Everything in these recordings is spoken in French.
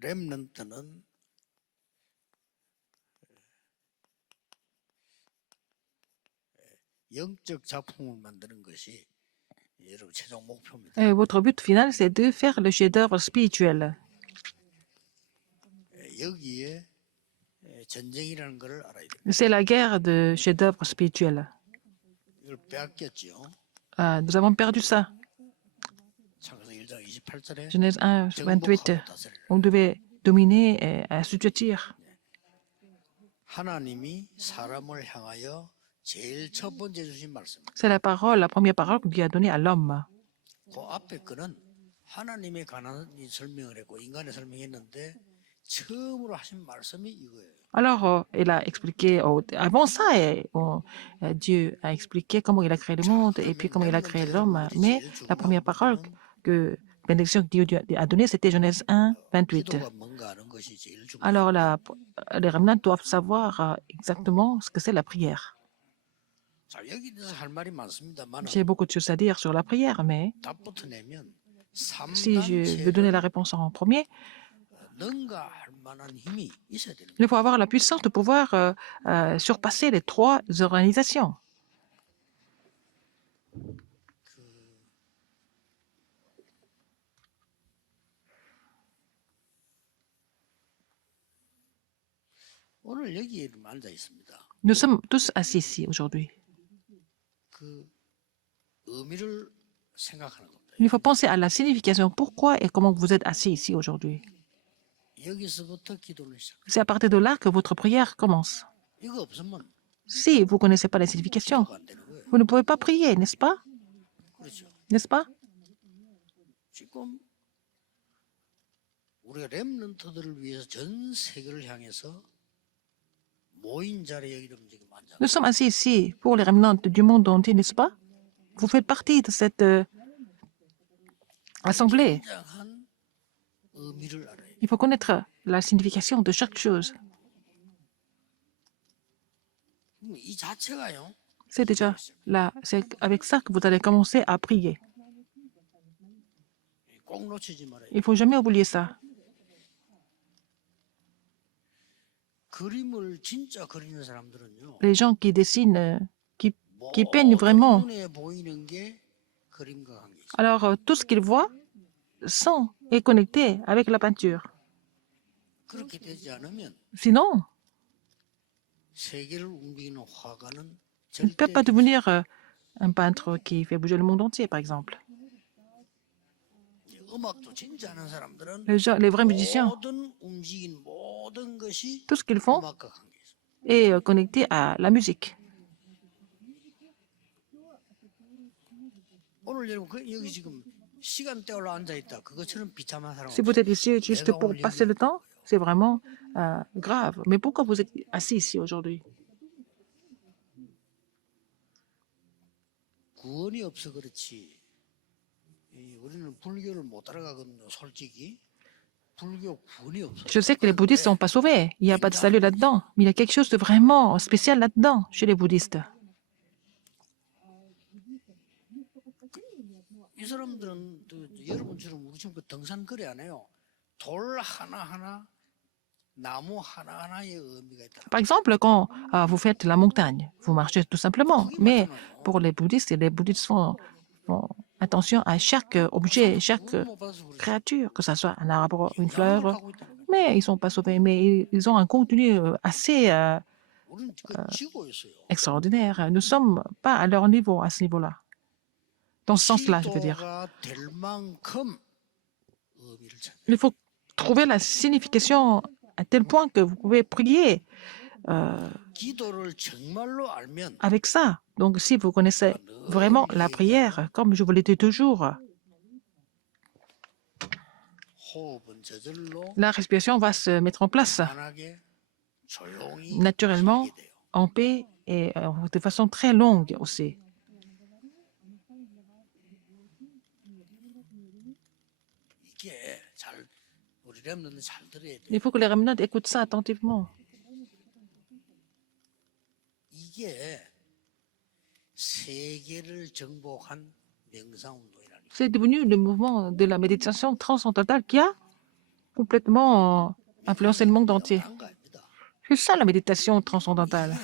렘넌트는 영적 작품을 만드는 것이 여러분 최종 목표입니다. Et votre but final, c'est de faire le chef-d'œuvre spirituel. 여기에 전쟁이라는 걸 알아야 돼요. C'est la guerre de chef-d'œuvre spirituel. 이걸 빼앗겼죠. Nous avons perdu ça. 창세기 1장 28절에 Genèse 1, 28. 정복하고 다스리라. On devait dominer et assujettir. 하나님이 사람을 향하여 제일 첫 번째 주신 말씀. C'est la parole, la première parole que Dieu a donnée à l'homme. 그 앞에 거는 하나님에 관한 설명을 했고 인간의 설명했는데 처음으로 하신 말씀이 이거예요. Alors, il a expliqué, avant ça, Dieu a expliqué comment il a créé le monde et puis comment il a créé l'homme. Mais la première parole que bénédiction que Dieu a donnée, c'était Genèse 1, 28. 기도가 뭔가 하는 것이 제일 중요해요. Alors, les remnants doivent savoir exactement ce que c'est la prière. 자, 여기 대해서 할 말이 많습니다만 J'ai beaucoup de choses à dire sur la prière, mais 답부터 내면 si je veux donner la réponse en premier, 능가할 만한 힘이 있어야 되는 거예요. il faut avoir la puissance de pouvoir surpasser les trois organisations. 오늘 여기에 앉아 있습니다. Nous sommes tous assis ici aujourd'hui. 그 의미를 생각하는 겁니다. Il faut penser à la signification, pourquoi et comment vous êtes assis ici aujourd'hui. 여기서부터 기도를 시작. C'est à partir de là que votre prière commence. 이거 없으면 Si vous ne connaissez pas la signification, 기도가 안 되는 거예요. vous ne pouvez pas prier, n'est-ce pas? 그렇죠. N'est-ce pas? 지금 우리가 렘넌트들을 위해서 전 세계를 향해서 모인 자리에 이름 지금 앉아. Nous sommes assis ici pour les remnants du monde entier, n'est-ce pas? Vous faites partie de cette assemblée. 굉장한 의미를 알아야 돼. Il faut connaître la signification de chaque chose. 이 자체가요. C'est déjà là, c'est avec ça que vous allez commencer à prier. 꼭 놓치지 말아요. Il ne faut jamais oublier ça. 그림을 진짜 그리는 사람들은요. Les gens qui dessinent, qui peignent vraiment, 눈에 보이는 게 그림과 관계 있어요. alors tout ce qu'ils voient est connecté avec la peinture. 그렇게 되지 않으면 Sinon, 세계를 움직이는 화가는 il ne peut 절대 pas devenir un peintre qui fait bouger le monde entier, par exemple. 음악도 진짜 하는 사람들은 Les vrais musiciens, 모든 움직인 모든 것이 tout ce qu'ils font 음악과 관계 있어요. est connecté à la musique. 오늘 여러분 여기 지금 시간 때우러 앉아 있다. 그것처럼 비참한 사람 Si vous 없어요. êtes ici juste pour passer le temps, c'est vraiment grave. Mais pourquoi vous êtes assis ici aujourd'hui? 구원이 없어 그렇지. 우리는 불교를 못 따라가거든요. 솔직히 불교 구원이 없어. Je sais que les bouddhistes ne sont pas sauvés. Il n'y a pas de salut là-dedans. Mais il y a quelque chose de vraiment spécial là-dedans, chez les bouddhistes. 이 사람들은 여러분처럼 우리 지금 그 등산 거래 안 해요. 돌 하나하나, 나무 하나하나의 의미가 있다. Par exemple, quand vous faites la montagne, vous marchez tout simplement. Mais pour les bouddhistes font attention à chaque objet, chaque créature, que ce soit un arbre, une fleur. Mais ils ne sont pas sauvés. Mais ils ont un contenu assez 우리는 그 지고 있어요. extraordinaire. Nous ne sommes pas à leur niveau, à ce niveau-là. Dans ce sens-là, je veux dire. 기도가 될 만큼 의미를 찾아요. Il faut trouver la signification à tel point que vous pouvez prier 기도를 정말로 알면 avec ça. Donc, si vous connaissez vraiment la prière, comme je vous l'ai dit toujours, 호흡은 저절로 la respiration va se mettre en place 편하게 조용히 naturellement, 쉬게 돼요. en paix et de façon très longue aussi. 이게 잘 우리 렘넌트 잘 들어야 돼요. Il faut que les remnants écoutent ça attentivement. 이게 세계를 정복한 명상운동이라는 거예요. C'est devenu le mouvement de la méditation transcendantale qui a complètement influencer le monde entier. 한 겁니다. C'est ça la méditation transcendantale.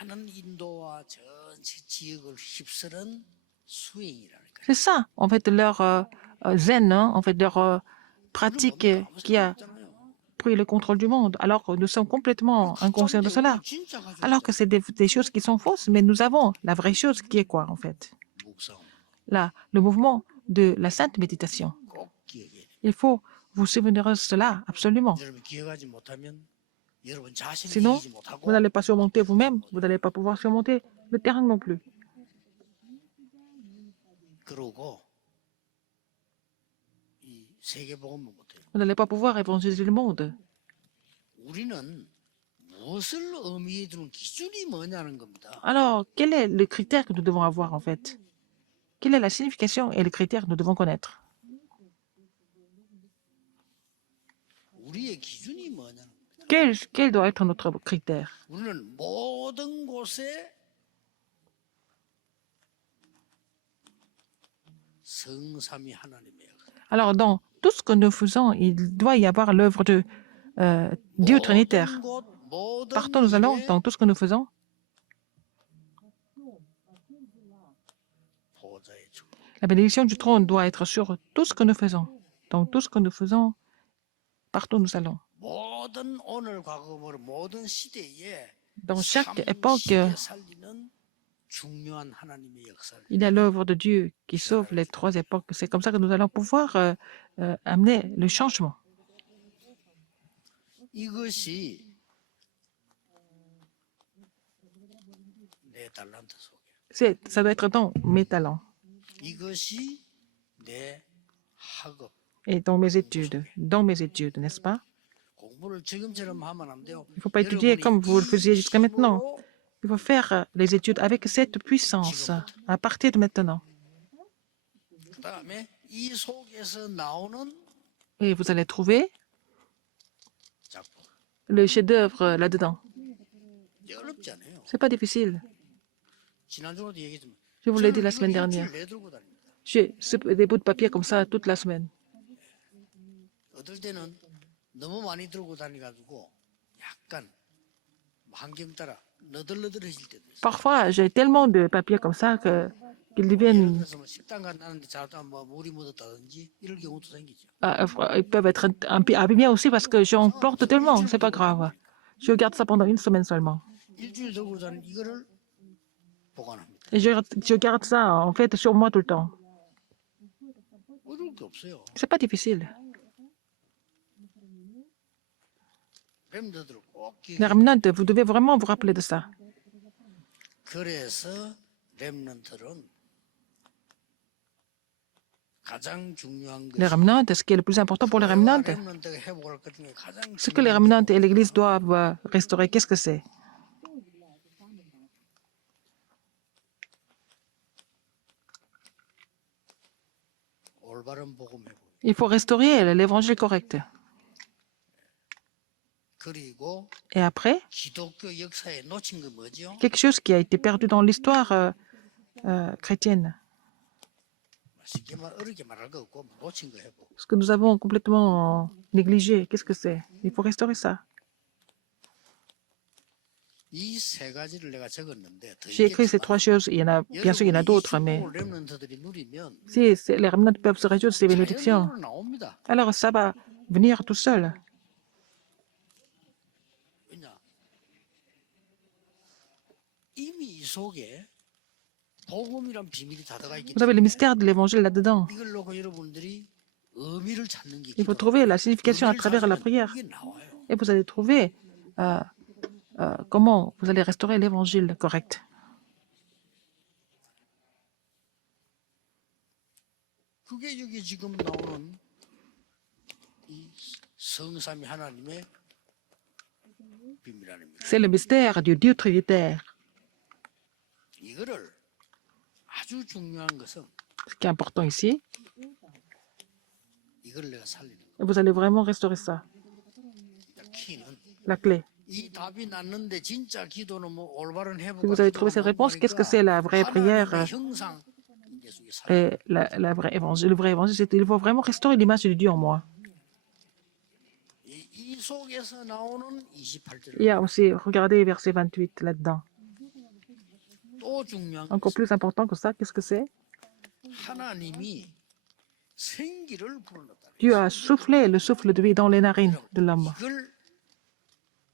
많은 인도와 전체 지역을 휩쓸은 수행이라는 거예요. C'est ça, en fait, leur zen, hein, en fait, leur pratique qui a pris le contrôle du monde, alors que nous sommes complètement inconscients de cela. 진짜 가지고 Alors que c'est des choses qui sont fausses, mais nous avons la vraie chose qui est quoi, en fait? 묵상 Là, le mouvement de la sainte méditation. 꼭 기억해야 돼요. Il faut vous souvenir de cela, absolument. 여러분 기억하지 못하면 여러분 자신을 Sinon, 이기지 못하고 vous n'allez pas surmonter vous-même, vous n'allez pas pouvoir surmonter le terrain non plus. 그러고 이 세계복음을 못해요. Vous n'allez pas pouvoir évangéliser le monde. 우리는 무엇을 의미해 두는 기준이 뭐냐는 겁니다. Alors, quel est le critère que nous devons avoir, en fait? Quelle est la signification et le critère que nous devons connaître? 우리의 기준이 뭐냐는 겁니다. Quel doit être notre critère? 우리는 모든 곳에 성삼위 하나님의 역사. Alors, dans tout ce que nous faisons, il doit y avoir l'œuvre de Dieu Trinitaire. Partout où nous allons, dans tout ce que nous faisons, 보좌의 주. la bénédiction du trône doit être sur tout ce que nous faisons. Dans tout ce que nous faisons, partout où nous allons. 모든 오늘 과거물 모든 시대에 Dans chaque 참 époque, 시대 살리는 중요한 하나님의 역사를 il y a l'œuvre de Dieu qui sauve les trois époques. C'est comme ça que nous allons pouvoir amener le changement. 이것이 내 달란트 속에 Ça doit être dans mes talents 이것이 내 학업 et dans mes études, n'est-ce pas? 공부를 지금처럼 하면 안 돼요. Il ne faut pas étudier comme vous le faisiez jusqu'à maintenant. Il faut faire les études avec cette puissance à partir de maintenant. 그다음에 이 속에서 나오는 Et vous allez trouver 작품. le chef-d'œuvre là-dedans. 어렵지 않아요. C'est pas difficile. 지난주에도 얘기했지만 Je vous l'ai dit la 저는 semaine 이걸 dernière. 일주일 내들고 다닙니다. J'ai des bouts de papier comme ça toute la semaine. 어떨 때는 너무 많이 들고 다니가지고 약간 환경 따라 너덜너덜해질 때도 있어요. Parfois, j'ai tellement de papiers comme ça qu'ils 예를 deviennent, 들어서 뭐 식당 갔는데 자다 뭐 물이 묻었다든지 이럴 경우도 생기죠. ils peuvent être un peu abîmés aussi parce que j'en porte tellement. C'est pas grave. Je garde ça pendant une semaine seulement. 일주일 들고 다니는 이거를 보관합니다. Et je garde ça en fait sur moi tout le temps. 어려울 게 없어요. C'est pas difficile. 뱀들을 꼭 Les 기억해. remnants, vous devez vraiment vous rappeler de ça. 그래서 렘넌트는 가장 중요한 Les 것이 remnants, ce qui est le plus important pour les remnants, 렘넌트가 회복할 것 중에 가장 ce que les 중요한 remnants et l'Église doivent restaurer, qu'est-ce que c'est? 올바른 복음 회복. Il faut restaurer l'évangile correct. 그리고 Et après, 기독교 역사에 놓친 건 뭐죠? quelque chose qui a été perdu dans l'histoire chrétienne. 쉽게 말 어렵게 말할 거 없고 놓친 거 회복. Ce que nous avons complètement négligé, qu'est-ce que c'est? Il faut restaurer ça. 이 세 가지를 내가 적었는데 더 J'ai écrit ces trois choses. Il y en a, bien sûr, il y en a d'autres, mais 렘넌트들이 누리면 si les remnants peuvent se réjouir de ces bénédictions, 자연으로 나옵니다. alors ça va venir tout seul. 왜냐? 이미 이 속에 복음이란 비밀이 다 들어가 있기 Vous avez le 때문에 mystère de l'évangile là-dedans. 이걸 놓고 여러분들이 의미를 찾는 게 Il faut 기도예요. trouver la signification à 의미를 travers la 찾으면 prière. 이게 나와요. Et vous allez trouver comment vous allez restaurer l'évangile correct. 그게 여기 지금 나오는 이 성삼위 하나님의 비밀 아닙니까? C'est le mystère du Dieu trinitaire. 이거를 아주 중요한 것은 Ce qui est important ici, 이걸 내가 살리는 거예요. et vous allez vraiment restaurer ça. 키는 La clé. 이 답이 났는데 진짜 기도는 뭐 올바른 회복. Si vous avez trouvé cette réponse, qu'est-ce que c'est la vraie prière? 하나님의 형상 계속 Et le vrai évangile, c'est qu'il faut vraiment restaurer l'image de Dieu en moi. 이 속에서 나오는 Il 28절 y a aussi, regardez verset 28 là-dedans. 또 중요한 Encore 것은 plus important que ça, qu'est-ce que c'est? 하나님이 생기를 불어넣었다. Dieu a soufflé le souffle de vie dans les narines de l'homme. 이걸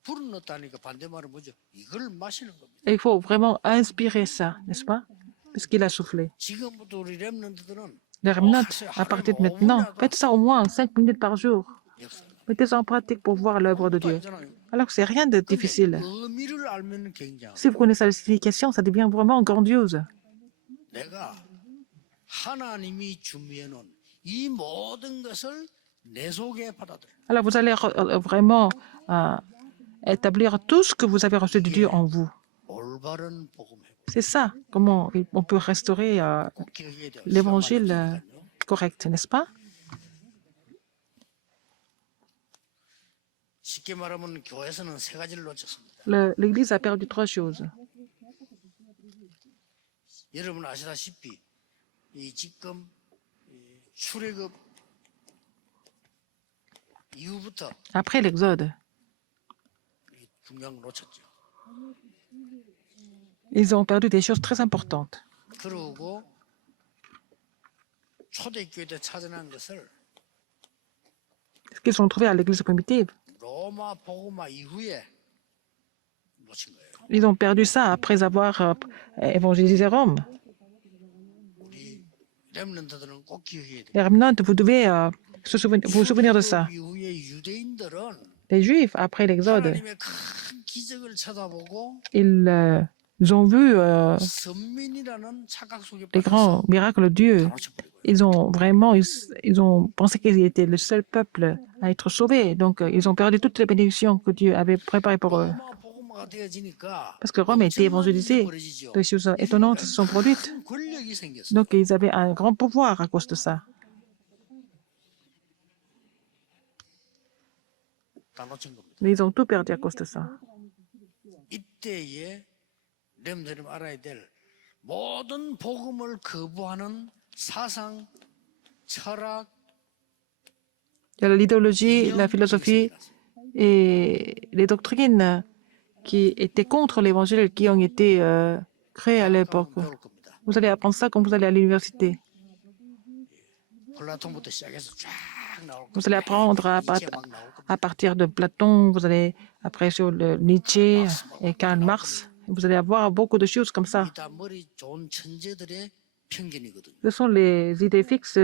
불어넣었다니까 반대말은 뭐죠? 이걸 마시는 겁니다. Et il faut vraiment inspirer ça, n'est-ce pas? Puisqu'il a soufflé. 지금부터 우리 렘넌트들은 Les remnants, à partir de maintenant, faites ça au moins 5 minutes par jour. 역사. Mettez ça en pratique pour voir l'œuvre de Dieu. Alors que c'est rien de 근데 difficile. 의미를 알면 굉장히 Si vous connaissez la signification, ça devient vraiment grandiose. 내가 하나님이 준비해 놓은 이 모든 것을 내 속에 받아들여. Alors vous allez vraiment établir tout ce que vous avez reçu de Dieu en vous. 올바른 복음 회복. C'est ça, comment on peut restaurer 꼭 기억해야 돼요. l'évangile 시간 많이 없으니까요. correct, n'est-ce pas? 쉽게 말하면 교회에서는 세 가지를 놓쳤습니다. L'Église a perdu trois choses. 여러분 아시다시피 이 지금 이 출애굽 이후부터 Après l'Exode, 이 중요한 걸 놓쳤죠. ils ont perdu des choses très importantes. 그러고 초대교회 때 찾아난 것을 Ce qu'ils ont trouvé à l'Église primitive, 로마 복음화 이후에 놓친 거예요. ils ont perdu ça après avoir évangélisé Rome. 우리 렘넌트들은 꼭 기억해야 돼요. Les remnants, vous devez vous souvenir de ça. 출애굽 이후에 유대인들은 Les Juifs, après l'Exode, 하나님의 큰 기적을 쳐다보고 ils ont vu 선민이라는 착각 속에 les 빠져서 grands miracles de Dieu. 다 놓쳐버리고 Ils ont vraiment, ils ont pensé qu'ils étaient le seul peuple à être sauvé. Donc, ils ont perdu toutes les bénédictions que Dieu avait préparées pour eux. 로마 복음화가 되어지니까 Parce que Rome a été évangélisée, 벌어지죠. des choses étonnantes se sont produites. 큰 권력이 생겼어요. Donc, ils avaient un grand pouvoir à cause de ça. 다 놓친 겁니다. Mais ils ont tout perdu à cause de ça. 이때에 렘들이 알아야 될 모든 복음을 거부하는 사상, 철학, Il y a l'idéologie, la 이념, philosophie 이게 생겼어요. et les doctrines qui étaient contre l'évangile qui ont été créées à l'époque. 배울 겁니다. Vous allez apprendre ça quand vous allez à l'université. 플라톤부터 시작해서 쫙 나올 Vous allez 겁니다. apprendre 이제 막 나올 겁니다. à partir de Platon, vous allez après sur le Nietzsche et Karl Marx. Vous allez avoir beaucoup de choses comme ça. 이게 다 머리 좋은 천재들의 편견이거든요. Ce sont les idées fixes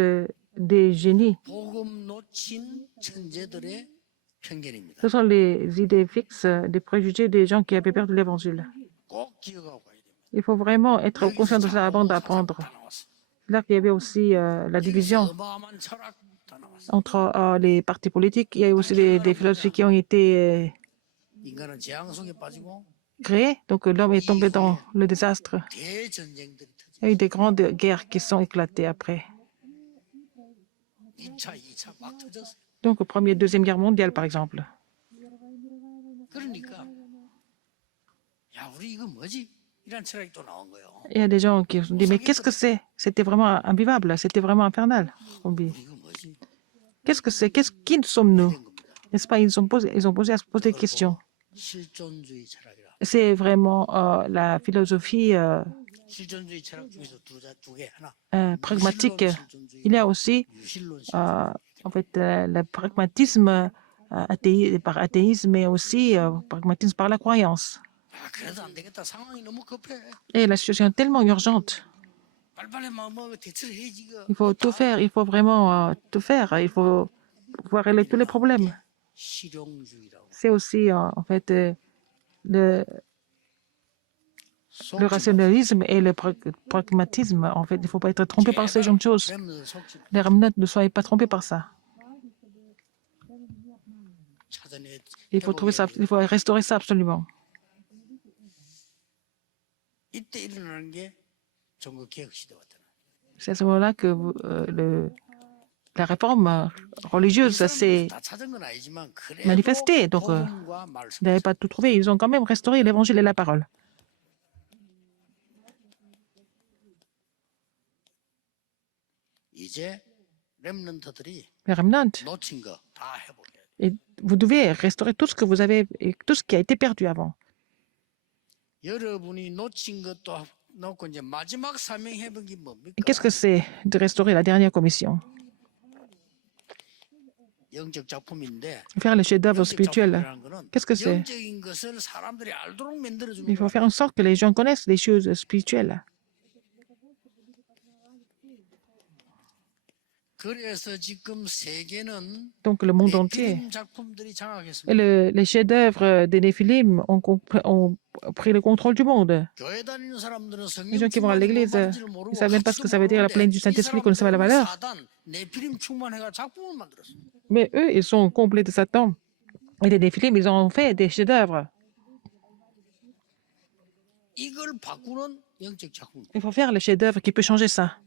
des génies. 복음 놓친 천재들의 편견입니다. Ce sont les idées fixes des préjugés des gens qui avaient perdu l'évangile. 꼭 기억하고 가야 됩니다. Il faut vraiment être conscient de ça avant d'apprendre. 다 나왔어요. Là qu'il y avait aussi la division 어마어마한 철학 다 나왔어요. entre les partis politiques. Il y a aussi des philosophies qui ont été 인간은 재앙 속에 빠지고 créées. Donc l'homme est tombé dans le désastre. 대전쟁들이 터져. Il y a eu des grandes guerres qui sont éclatées après. 2차, 2차 막 터졌어요. Donc Première et Deuxième Guerre mondiale, par exemple. 그러니까 야 우리 이거 뭐지? 이런 철학이 또 나온 거예요. Il y a des gens qui se sont dit, mais qu'est-ce que c'est? C'était vraiment invivable, c'était vraiment infernal. 우리 이거 뭐지? Qu'est-ce que c'est? Qui sommes-nous? 된 겁니다. N'est-ce pas? Ils ont posé à se poser des questions. 실존주의 철학이라. C'est vraiment la philosophie 실존주의 철학 중에서 두 개 하나. pragmatique. 유실론 실존주의, Il y a aussi, 유실론 실존주의. en fait, le pragmatisme par athéisme, mais aussi pragmatisme par la croyance. 아 그래도 안 되겠다. 상황이 너무 급해. Et la situation est tellement urgente. 빨리빨리 뭐 대처를 해야지 이거. Il faut tout faire, il faut vraiment tout faire. Il faut pouvoir régler tous les problèmes. 실용주의라고. C'est aussi, en fait, le 속지 마. rationalisme et le pragmatisme. En fait, il ne faut pas être trompé par ces genres de choses. 렘넌트 속지 마. Les remnants, ne soyez pas trompés par ça. 찾아내. Il faut trouver ça, il faut restaurer ça absolument. 이때 일어나는 게 전국 개혁 시대였잖아. C'est à ce moment-là que la réforme religieuse s'est 다 찾은 건 아니지만 그래도 manifestée. Donc, 복음과 말씀. ils n'avaient pas tout trouvé. Ils ont quand même restauré l'évangile et la parole. 이제 렘넌트들이 les remnants. 놓친 거 다 회복해야 돼. Et vous devez restaurer tout ce que vous avez, et tout ce qui a été perdu avant. 여러분이 놓친 것도 놓고 이제 마지막 사명 회복이 Et 뭡니까? qu'est-ce que c'est de restaurer la dernière commission? 영적 작품인데 Faire les chefs-d'œuvre 영적 spirituels. 작품이라는 거는 Qu'est-ce que c'est? 영적인 것을 사람들이 알도록 만들어주는 Il faut 거야. faire en sorte que les gens connaissent les choses spirituelles. 그래서 지금 세계는 Donc le monde entier. 네피림 작품들이 Et 장악했습니다. les chefs-d'œuvre des Néphilim ont pris le contrôle du monde. 교회 다니는 사람들은 Les 성령 gens qui vont à 충만이 l'église, 뭔 말인지를 ils 모르고 ne savent même pas ce 할지도 que ça veut dire la 모르는데 pleine du 이 Saint-Esprit, connaissent pas la 사람들은 valeur. 사단 네피림 충만해가 작품을 만들었어. Mais eux, ils sont complets de Satan. Et les Néphilim, ils ont fait des chefs-d'œuvre. 이걸 바꾸는 영적 작품. Il faut faire le chef-d'œuvre qui peut changer ça.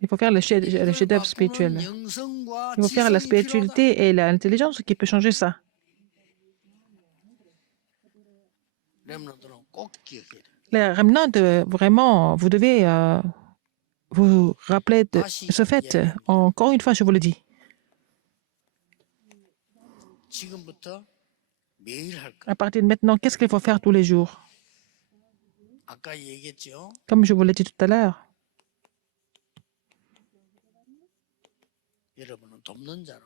Il faut faire le 이걸 chef-d'œuvre 바꾸는 spirituel. 영성과 Il faut faire la 지성이 필요하다. spiritualité et l'intelligence qui peut changer ça. 렘넌트는 꼭 기억해야 돼. Les remnants, vraiment, vous devez vous rappeler de ce fait. Encore une fois, je vous le dis. 지금부터 매일 할 거. À partir de maintenant, qu'est-ce qu'il faut faire tous les jours? 아까 얘기했죠. Comme je vous l'ai dit tout à l'heure, 여러분은 돕는 자로,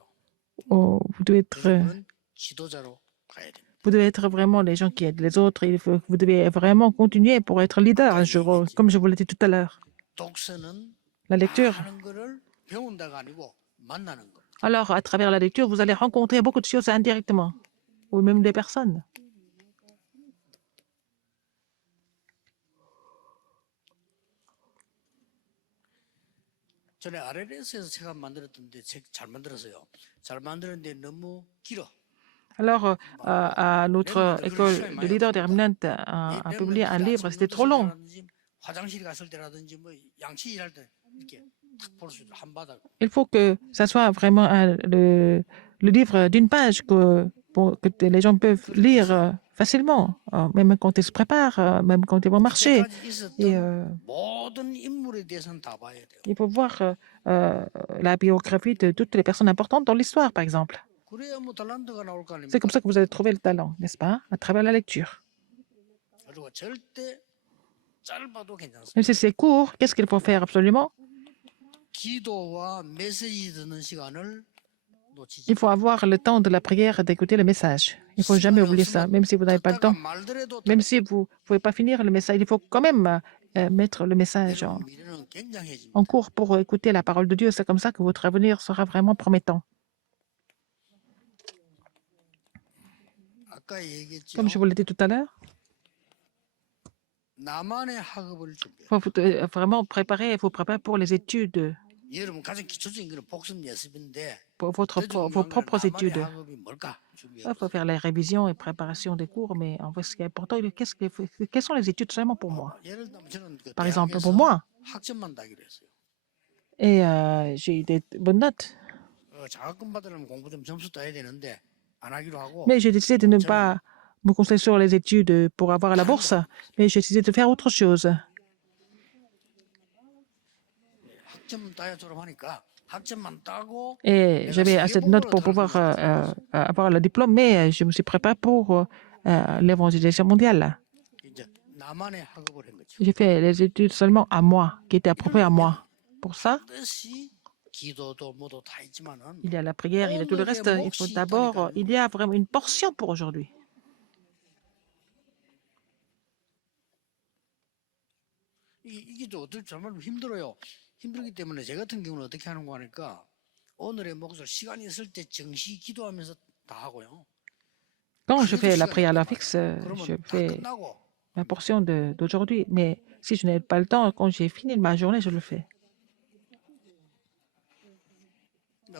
vous 여러분은 지도자로 가야 됩니다. devez être vraiment les gens qui aident les autres. Vous devez vraiment continuer pour être leader un jour, comme je vous l'ai dit tout à l'heure. 독서는 La lecture. 하는 거를 배운다가 아니고 만나는 거. Alors, à travers la lecture, vous allez rencontrer beaucoup de choses indirectement, ou même des personnes. 전에 RLS에서 제가 만들었던데 책 잘 만들었어요. 잘 만들었는데 너무 길어. Alors, à notre école de leader des remnants a publié un livre, c'était trop long. 화장실 갔을 때라든지 뭐 양치 일할 때 이렇게 탁 볼 수 있어 한 바닥. Il faut que ça soit vraiment le livre d'une page pour que les gens peuvent lire facilement, même quand ils se préparent, même quand ils vont marcher. 그때까지 Et 있었던 모든 인물에 대해서는 다 봐야 돼요. il faut voir la biographie de toutes les personnes importantes dans l'histoire, par exemple. 그래야 뭐 탤런트가 나올 거 C'est 아닙니까? comme ça que vous allez trouver le talent, n'est-ce pas? À travers la lecture. 그리고 절대 짧아도 괜찮습니다. Même si c'est court, qu'est-ce qu'il faut faire absolument? 기도와 메시지 듣는 시간을 놓치지. Il faut avoir le temps de la prière et d'écouter le message. Il ne faut jamais oublier ça, même si vous n'avez pas le temps. 말더라도 Même si vous ne pouvez pas finir le message, il faut quand même mettre le message 여러분 미래는 굉장해집니다. en cours pour écouter la parole de Dieu. C'est comme ça que votre avenir sera vraiment promettant. 아까 얘기했죠. Comme je vous l'ai dit tout à l'heure, 나만의 학업을 준비해. il faut vraiment préparer, vous préparer pour les études, 여러분 가장 기초적인 거는 복습 예습인데 pour 더 vos 중요한 건 propres 나만의 études. 학업이 뭘까 준비해. Il faut faire les révisions et préparation des cours, mais en fait, ce qui est important, quelles sont les études seulement pour moi? 예를 들면 저는 그 Par exemple, 대학에서 pour moi, 학점만 따기로 했어요. et j'ai eu des bonnes notes, 장학금 받으려면 공부 좀 점수 따야 되는데 안 하기로 하고 mais j'ai décidé de ne pas me concentrer sur les études pour avoir la bourse, mais j'ai décidé de faire autre chose. 학점 따야 졸업하니까 학점만 따고 Et j'avais assez de notes pour pouvoir avoir le diplôme, mais je me suis préparé pour l'évangélisation mondiale. 이제 나만의 학업을 한 거죠. J'ai fait les études seulement à moi, qui étaient appropriées à moi. Pour ça, 반드시 기도도 뭐도 다 있지만은 il y a la prière, il y a tout le reste. Il faut d'abord, il y a vraiment une portion pour aujourd'hui. 이게 또 어떨 정말 힘들어요. 힘들기 때문에 제 같은 경우는 어떻게 하는 거 하니까 오늘의 몫을 시간이 있을 때 정시 기도하면서 다 하고요. Quand je fais la prière à l'heure fixe, 그러면 je 다 fais 끝나고 ma portion d'aujourd'hui. Mais si je n'ai pas le temps, quand j'ai fini ma journée, je le fais.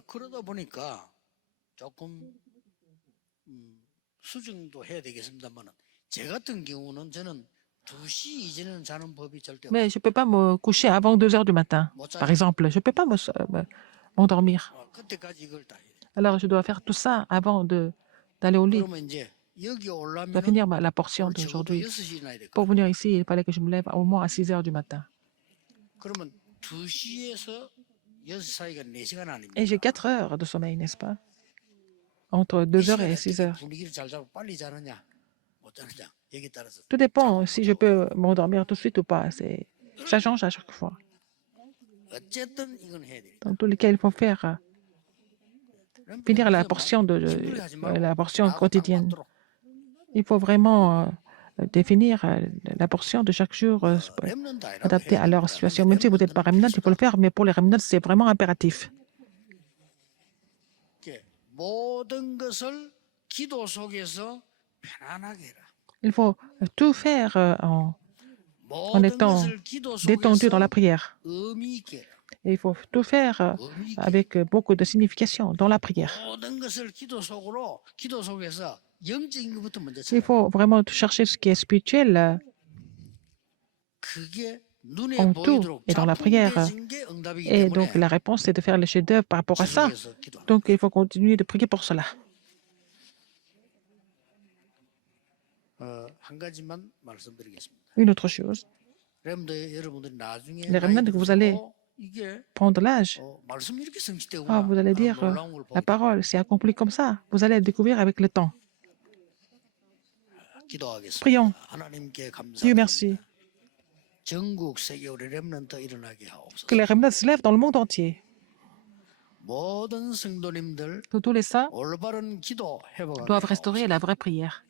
그러다 보니까 조금 수정도 해야 되겠습니다만 제 같은 경우는 저는 2시 이전에는 자는 법이 절대 없어요. Mais je ne peux pas me coucher avant 2 heures du matin. Par exemple, je ne peux pas m'endormir. 그때까지 이걸 다 해야 돼요. Alors, je dois faire tout ça avant d'aller au lit. 그러면 이제 여기 Je dois 올라면 finir la portion 적어도 d'aujourd'hui. 6시 일어나야 될 Pour 거예요. venir ici, il fallait que je me lève au moins à 6 heures du matin. 그러면 2시에서 6시 사이가 4시간 Et j'ai 아닙니까? 4 heures de sommeil, n'est-ce pas? Entre 이 2 heures 시간에 et 6 어떻게 heures. 분위기를 잘 잡고 빨리 자느냐 못 자느냐 여기에 따라서 Tout dépend 잠을 si 못 je 자고. peux m'endormir tout de suite ou pas. Ça change à chaque fois. 어쨌든 이건 해야 돼. Dans tous les cas, il faut faire finir la portion 힘들게 하지 말고 la portion 나하고 딱 quotidienne. 맞도록 Il faut vraiment définir la portion de chaque jour 렘넌트 아니라고 adaptée 해야 à leur 됩니다. situation. 근데 Même si vous n'êtes pas 렘넌트는 remnant, il faut le faire, mais pour les remnants, c'est vraiment impératif. 이렇게 모든 것을 기도 속에서 편안하게 해라. Il faut tout faire en 모든 étant 것을 기도 détendu dans la 속에서 prière. 의미 있게 해라. Et il faut tout faire 의미 있게. avec beaucoup de signification dans la prière. 모든 것을 기도 속에서 영적인 것부터 먼저 Il 찾아. faut vraiment chercher ce qui est spirituel 그게 눈에 en tout 보이도록 et dans la prière. 작품되어진 게 응답이기 Et donc 때문에 la réponse, c'est de faire le chef-d'œuvre par rapport à ça. 지속해서 기도하라. Donc il faut continuer de prier pour cela. 한 가지만 말씀드리겠습니다. Une autre chose, 렘드 여러분들이 나중에 les remnants que vous allez 이게 prendre l'âge, 말씀 이렇게 성취되구나. vous allez dire, 놀라운 걸 la 보고 parole s'est accomplie comme ça. Vous allez le découvrir avec le temps. 기도하겠습니다. Prions. 하나님께 Dieu 감사드립니다. merci. 전국 세계 우리 렘넌트 일어나게 하옵소서. Que les remnants se lèvent dans le monde entier. 모든 성도님들 Que tous les saints 올바른 기도 회복하게 doivent restaurer 하옵소서. la vraie prière.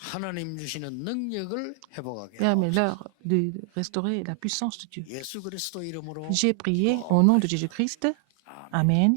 하나님 주시는 능력을 회복하게 Bien, mais 하옵소서. l'heure de restaurer la puissance de Dieu. 예수 그리스도 이름으로 J'ai prié au nom de Jésus-Christ. Amen.